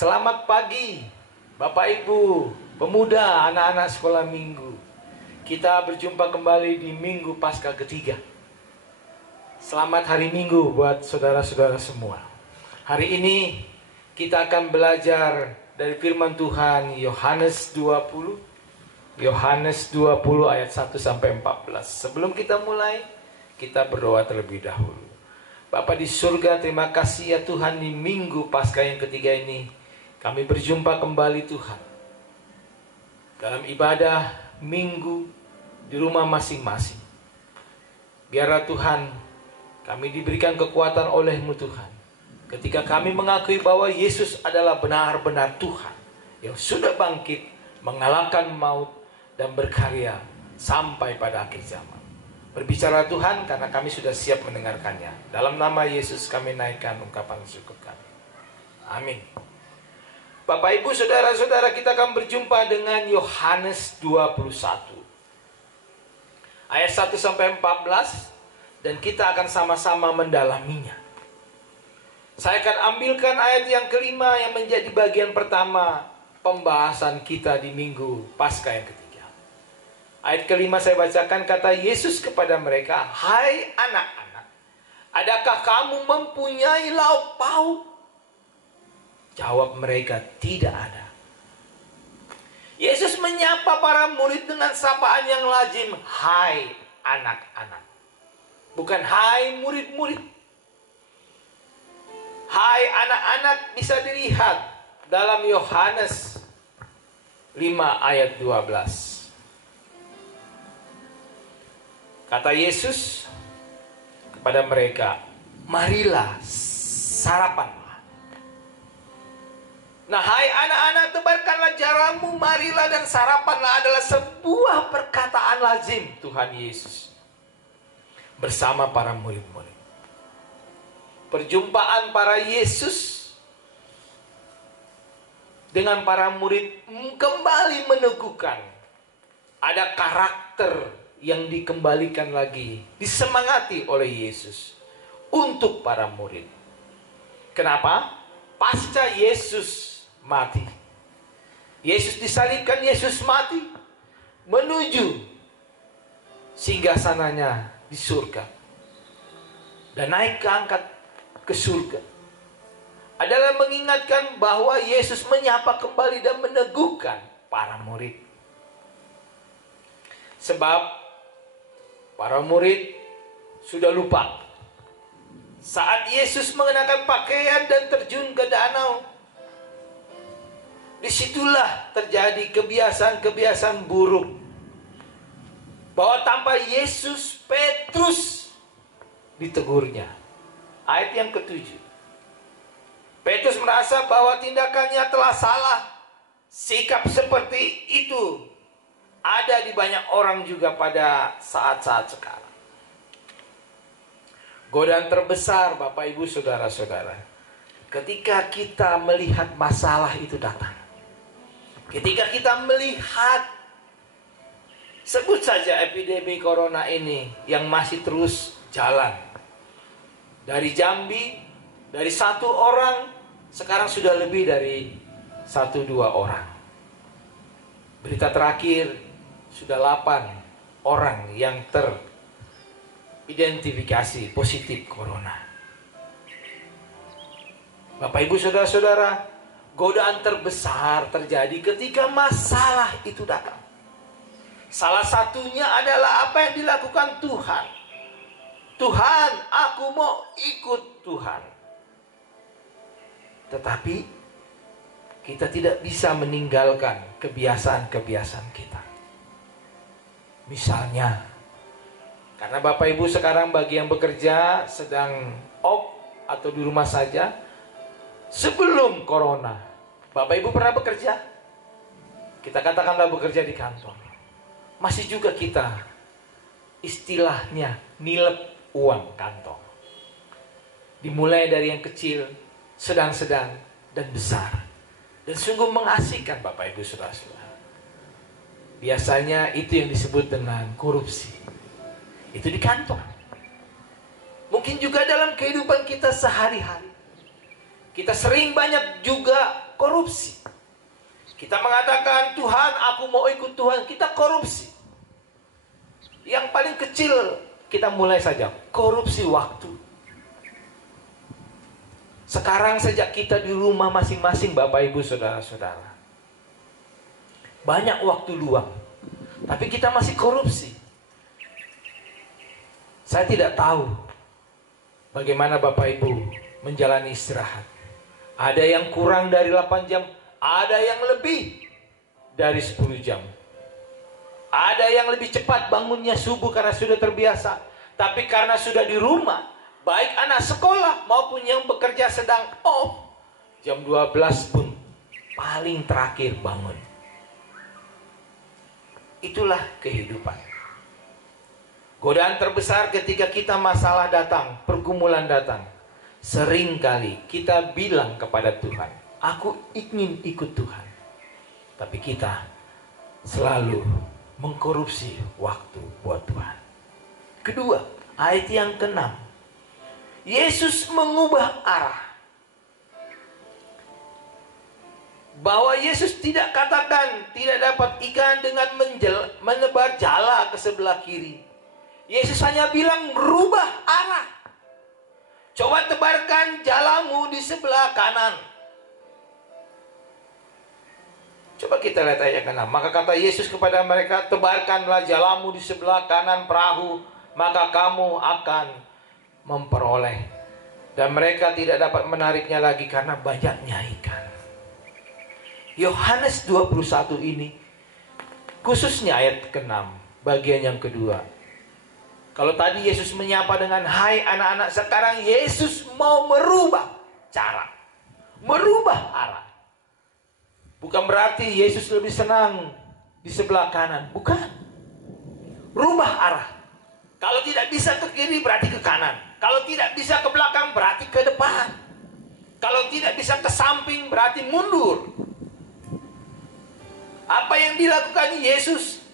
Selamat pagi Bapak Ibu, pemuda, anak-anak sekolah minggu. Kita berjumpa kembali di minggu Paskah ketiga. Selamat hari Minggu buat saudara-saudara semua. Hari ini kita akan belajar dari firman Tuhan Yohanes 20 ayat 1 sampai 14. Sebelum kita mulai, kita berdoa terlebih dahulu. Bapa di surga, terima kasih ya Tuhan, di minggu Paskah yang ketiga ini kami berjumpa kembali Tuhan dalam ibadah minggu di rumah masing-masing. Biarlah Tuhan, kami diberikan kekuatan oleh-Mu Tuhan, ketika kami mengakui bahwa Yesus adalah benar-benar Tuhan yang sudah bangkit, mengalahkan maut dan berkarya sampai pada akhir zaman. Berbicara Tuhan, karena kami sudah siap mendengarkannya. Dalam nama Yesus kami naikkan ungkapan syukur kami. Amin. Bapak Ibu saudara-saudara, kita akan berjumpa dengan Yohanes 21 ayat 1 sampai 14, dan kita akan sama-sama mendalaminya. Saya akan ambilkan ayat yang kelima yang menjadi bagian pertama pembahasan kita di minggu Paskah yang ketiga. Ayat kelima saya bacakan, kata Yesus kepada mereka, "Hai anak-anak, adakah kamu mempunyai lauk pauk?" Jawab mereka, "Tidak ada." Yesus menyapa para murid dengan sapaan yang lazim, "Hai anak-anak." Bukan "Hai murid-murid." "Hai anak-anak" bisa dilihat dalam Yohanes 5 ayat 12. Kata Yesus kepada mereka, "Marilah, sarapanlah." Nah, hai anak-anak, tebarkanlah jaramu, marilah dan sarapanlah adalah sebuah perkataan lazim Tuhan Yesus bersama para murid-murid. Perjumpaan para Yesus dengan para murid kembali meneguhkan ada karakter yang dikembalikan lagi, disemangati oleh Yesus untuk para murid. Kenapa? Pasca Yesus mati, Yesus disalibkan, Yesus mati, menuju singgasananya di surga dan naik keangkat ke surga, adalah mengingatkan bahwa Yesus menyapa kembali dan meneguhkan para murid. Sebab para murid sudah lupa saat Yesus mengenakan pakaian dan terjun ke danau. Disitulah terjadi kebiasaan-kebiasaan buruk, bahwa tanpa Yesus, Petrus ditegurnya. Ayat yang ketujuh, Petrus merasa bahwa tindakannya telah salah. Sikap seperti itu ada di banyak orang juga pada saat-saat sekarang. Godaan terbesar Bapak Ibu saudara-saudara, ketika kita melihat masalah itu datang, ketika kita melihat, sebut saja epidemi corona ini yang masih terus jalan. Dari Jambi, dari 1 orang, sekarang sudah lebih dari 1-2 orang. Berita terakhir, sudah 8 orang yang teridentifikasi positif corona. Bapak Ibu saudara-saudara, godaan terbesar terjadi ketika masalah itu datang. Salah satunya adalah apa yang dilakukan Tuhan. "Tuhan, aku mau ikut Tuhan." Tetapi kita tidak bisa meninggalkan kebiasaan-kebiasaan kita. Misalnya, karena Bapak Ibu sekarang bagi yang bekerja sedang off atau di rumah saja, sebelum corona, Bapak Ibu pernah bekerja? Kita katakanlah bekerja di kantor. Masih juga kita istilahnya nilep uang kantong. Dimulai dari yang kecil, sedang-sedang, dan besar. Dan sungguh mengasihkan Bapak Ibu saudara-saudara. Biasanya itu yang disebut dengan korupsi. Itu di kantor. Mungkin juga dalam kehidupan kita sehari-hari. Kita sering banyak juga korupsi. Kita mengatakan, Tuhan, aku mau ikut Tuhan. Kita korupsi. Yang paling kecil, kita mulai saja. Korupsi waktu. Sekarang sejak kita di rumah masing-masing, Bapak, Ibu, Saudara-saudara. Banyak waktu luang. Tapi kita masih korupsi. Saya tidak tahu bagaimana Bapak, Ibu menjalani istirahat. Ada yang kurang dari 8 jam. Ada yang lebih dari 10 jam. Ada yang lebih cepat bangunnya subuh karena sudah terbiasa. Tapi karena sudah di rumah, baik anak sekolah maupun yang bekerja sedang off, jam 12 pun paling terakhir bangun. Itulah kehidupan. Godaan terbesar ketika kita masalah datang, pergumulan datang. Seringkali kita bilang kepada Tuhan, aku ingin ikut Tuhan. Tapi kita selalu mengkorupsi waktu buat Tuhan. Kedua, ayat yang ke-6. Yesus mengubah arah. Bahwa Yesus tidak katakan tidak dapat ikan dengan menebar jala ke sebelah kiri. Yesus hanya bilang rubah arah. Coba tebarkan jalamu di sebelah kanan. Coba kita lihat ayat ke-6. Maka kata Yesus kepada mereka, tebarkanlah jalamu di sebelah kanan perahu, maka kamu akan memperoleh. Dan mereka tidak dapat menariknya lagi karena banyaknya ikan. Yohanes 21 ini, khususnya ayat ke-6, bagian yang kedua. Kalau tadi Yesus menyapa dengan hai anak-anak, sekarang Yesus mau merubah cara, merubah arah. Bukan berarti Yesus lebih senang di sebelah kanan. Bukan. Rubah arah. Kalau tidak bisa ke kiri berarti ke kanan. Kalau tidak bisa ke belakang berarti ke depan. Kalau tidak bisa ke samping berarti mundur. Apa yang dilakukan Yesus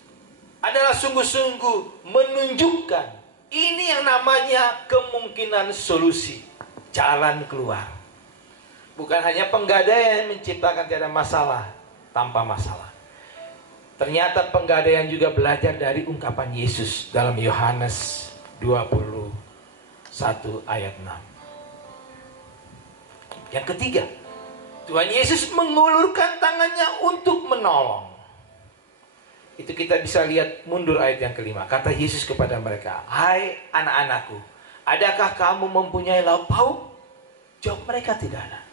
adalah sungguh-sungguh menunjukkan ini yang namanya kemungkinan solusi, jalan keluar. Bukan hanya penggadaian yang menciptakan tiada masalah tanpa masalah. Ternyata penggadaian juga belajar dari ungkapan Yesus dalam Yohanes 21 ayat 6. Yang ketiga, Tuhan Yesus mengulurkan tangannya untuk menolong. Itu kita bisa lihat mundur ayat yang kelima. Kata Yesus kepada mereka, hai anak-anakku, adakah kamu mempunyai lauk pauk? Jawab mereka, tidak ada.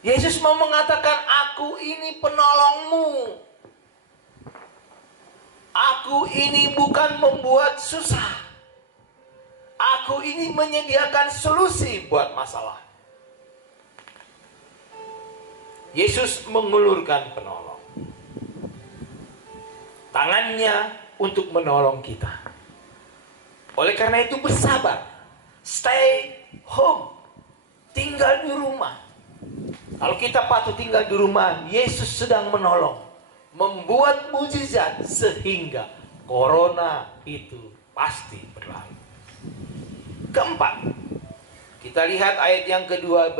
Yesus mau mengatakan, aku ini penolongmu. Aku ini bukan membuat susah. Aku ini menyediakan solusi buat masalah. Yesus mengulurkan penolong. Tangannya untuk menolong kita. Oleh karena itu bersabar. Stay home. Tinggal di rumah. Kalau kita patuh tinggal di rumah, Yesus sedang menolong, membuat mujizat sehingga corona itu pasti berlalu. Keempat, kita lihat ayat yang ke-12.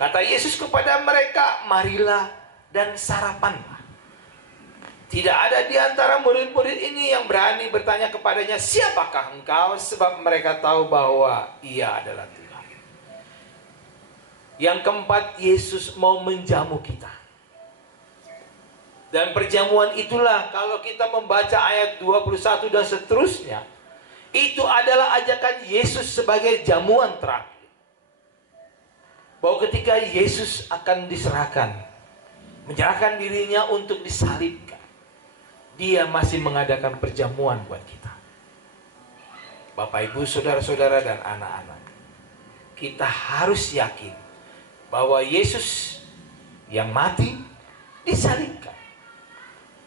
Kata Yesus kepada mereka, marilah dan sarapanlah. Tidak ada di antara murid-murid ini yang berani bertanya kepadanya, siapakah engkau? Sebab mereka tahu bahwa ia adalah Tuhan. Yang keempat, Yesus mau menjamu kita. Dan perjamuan itulah kalau kita membaca ayat 21 dan seterusnya, itu adalah ajakan Yesus sebagai jamuan terakhir. Bahwa ketika Yesus akan diserahkan, menyerahkan dirinya untuk disalibkan, dia masih mengadakan perjamuan buat kita. Bapak, Ibu, Saudara-saudara dan anak-anak, kita harus yakin bahwa Yesus yang mati, disalibkan,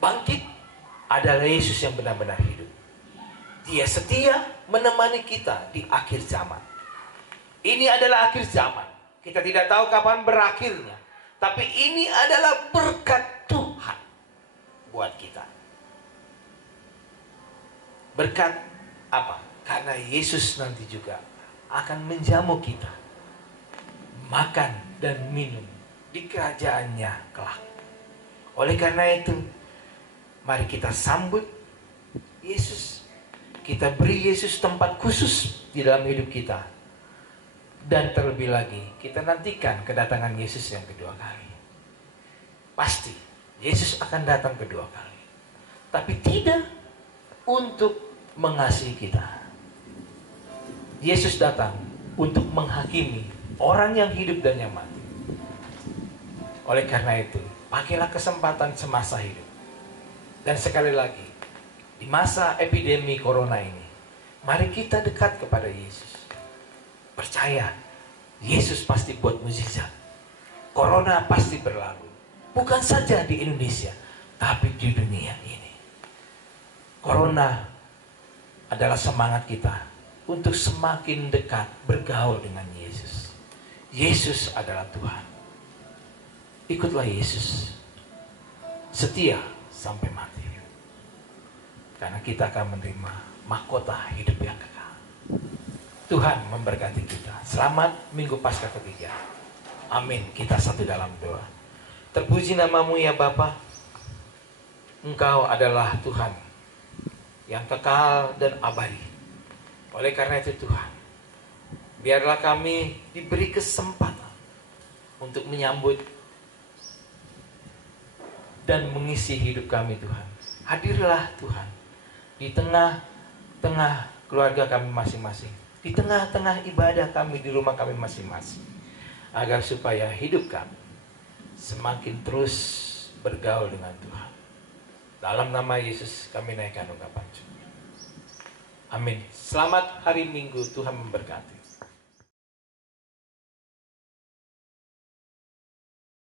bangkit, adalah Yesus yang benar-benar hidup. Dia setia menemani kita di akhir zaman. Ini adalah akhir zaman. Kita tidak tahu kapan berakhirnya. Tapi ini adalah berkat Tuhan buat kita. Berkat apa? Karena Yesus nanti juga akan menjamu kita. Makan dan minum di kerajaannya kelak. Oleh karena itu, mari kita sambut Yesus. Kita beri Yesus tempat khusus di dalam hidup kita. Dan terlebih lagi, kita nantikan kedatangan Yesus yang kedua kali. Pasti, Yesus akan datang kedua kali. Tapi tidak untuk mengasihi kita. Yesus datang untuk menghakimi orang yang hidup dan yang mati. Oleh karena itu, pakailah kesempatan semasa hidup. Dan sekali lagi, di masa epidemi corona ini, mari kita dekat kepada Yesus. Percaya, Yesus pasti buat mukjizat. Corona pasti berlalu. Bukan saja di Indonesia, tapi di dunia ini. Corona adalah semangat kita untuk semakin dekat bergaul dengan Yesus. Yesus adalah Tuhan. Ikutlah Yesus. Setia sampai mati. Karena kita akan menerima mahkota hidup yang kekal. Tuhan memberkati kita. Selamat Minggu Paskah ketiga. Amin. Kita satu dalam doa. Terpuji namamu ya Bapa. Engkau adalah Tuhan yang kekal dan abadi. Oleh karena itu Tuhan, biarlah kami diberi kesempatan untuk menyambut dan mengisi hidup kami Tuhan. Hadirlah Tuhan di tengah-tengah keluarga kami masing-masing, di tengah-tengah ibadah kami di rumah kami masing-masing, agar supaya hidup kami semakin terus bergaul dengan Tuhan. Dalam nama Yesus kami naikkan ungkapan syukur. Amin. Selamat hari Minggu, Tuhan memberkati.